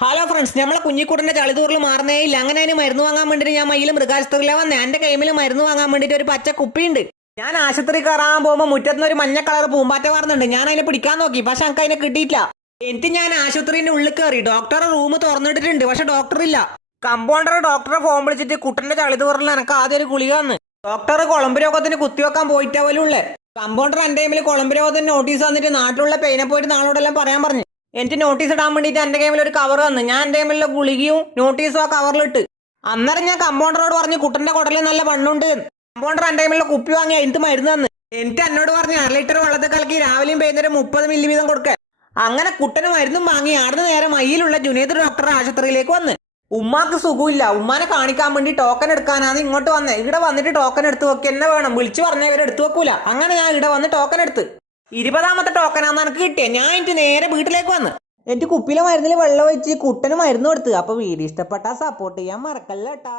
Hello friends, നമ്മളെ കുഞ്ഞിക്കുട്ടൻ്റെ ചളിതൂറിൽ മാറുന്നേ ഇല്ല. അങ്ങനെ അതിന് മരുന്ന് വാങ്ങാൻ വേണ്ടിയിട്ട് ഞാൻ മയിലും മൃഗാശുപത്രിയിലെ വന്നേ. എൻ്റെ കൈമിൽ മരുന്ന് വാങ്ങാൻ വേണ്ടിയിട്ട് ഒരു പച്ച കുപ്പിയുണ്ട്. ഞാൻ ആശുപത്രി കയറാൻ പോകുമ്പോൾ മുറ്റത്തുനിന്ന് ഒരു മഞ്ഞ കളർ പൂമ്പാറ്റ മാറുന്നുണ്ട്. ഞാൻ അതിനെ പിടിക്കാൻ നോക്കി, പക്ഷെ എനിക്ക് അതിനെ കിട്ടിയില്ല. എന്നിട്ട് ഞാൻ ആശുപത്രിന്റെ ഉള്ളിൽ കയറി. ഡോക്ടറെ റൂം തുറന്നിട്ടിട്ടുണ്ട്, പക്ഷെ ഡോക്ടർ ഇല്ല. കമ്പൗണ്ടർ ഡോക്ടറെ ഫോൺ വിളിച്ചിട്ട് കുട്ടന്റെ ചളിതൂറിൽ എനിക്ക് ആദ്യം ഒരു ഗുളിക വന്ന്. ഡോക്ടർ കുളമ്പ് രോഗത്തിന് കുത്തിവെക്കാൻ പോയിട്ടാ പോലും ഉള്ളേ. കമ്പൗണ്ടർ എൻ്റെ ടൈമിൽ കുളമ്പ് രോഗത്തിന് നോട്ടീസ് വന്നിട്ട് നാട്ടിലുള്ള പെയിനെ പോയിട്ട് നാളോടെല്ലാം പറയാൻ പറഞ്ഞു. എനിക്ക് നോട്ടീസ് ഇടാൻ വേണ്ടിയിട്ട് എൻ്റെ കൈമിൽ ഒരു കവർ വന്നു. ഞാൻ എൻ്റെ കൈമിലുള്ള ഗുളികയും നോട്ടീസും ആ കവറിലിട്ട്. അന്നേരം ഞാൻ കമ്പൗണ്ടറോട് പറഞ്ഞു കുട്ടൻ്റെ കുടലിൽ നല്ല വണ്ണുണ്ട്. കമ്പൗണ്ടർ എൻ്റെ കൈമിലുള്ള കുപ്പി വാങ്ങി എനിക്ക് മരുന്ന് തന്നു. എനിക്ക് എന്നോട് പറഞ്ഞു 1 ലിറ്റർ വെള്ളത്തിൽ കലക്കി രാവിലെയും വൈകുന്നേരം 30 മില്ലി വീതം കൊടുക്കുക. അങ്ങനെ കുട്ടന് മരുന്നും വാങ്ങി ആടുന്ന നേരം മയിലുള്ള ജുനേദ് ഡോക്ടറെ ആശുപത്രിയിലേക്ക് വന്ന്. ഉമ്മാക്ക് സുഖമില്ല. ഉമ്മാനെ കാണിക്കാൻ വേണ്ടി ടോക്കൺ എടുക്കാനാണ് ഇങ്ങോട്ട് വന്നേ. ഇവിടെ വന്നിട്ട് ടോക്കൺ എടുത്ത് വെക്കുക എന്നെ വേണം. വിളിച്ചു പറഞ്ഞാൽ ഇവരെ എടുത്തു വെക്കൂല. അങ്ങനെ ഞാൻ ഇവിടെ വന്ന് ടോക്കൺ എടുത്ത് 20ാമത്തെ ടോക്കനാന്ന് എനിക്ക് കിട്ടിയേ. ഞാൻ എനിക്ക് നേരെ വീട്ടിലേക്ക് വന്ന് എനിക്ക് കുപ്പിയിലെ മരുന്നിൽ വെള്ളം ഒഴിച്ച് കുട്ടന് മരുന്ന് കൊടുത്ത്. അപ്പൊ വീഡിയോ ഇഷ്ടപ്പെട്ടാൽ സപ്പോർട്ട് ചെയ്യാൻ മറക്കല്ല കേട്ടാ.